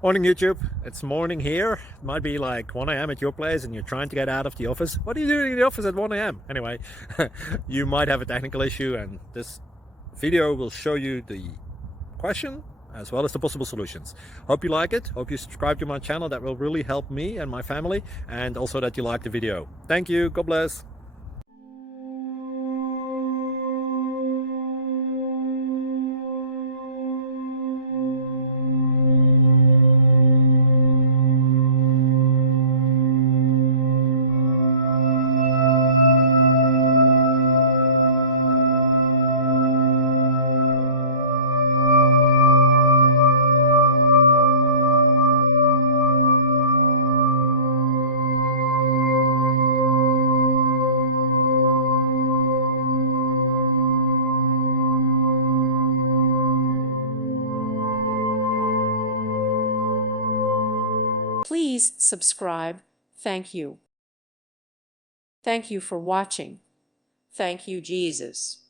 Morning YouTube, it's morning here. It might be like 1 a.m. at your place and you're trying to get out of the office. What are you doing in the office at 1 a.m.? Anyway, you might have a technical issue and this video will show you the question as well as the possible solutions. Hope you like it, hope you subscribe to my channel. That will really help me and my family, and also that you like the video. Thank you, God bless. Please subscribe. Thank you. Thank you for watching. Thank you, Jesus.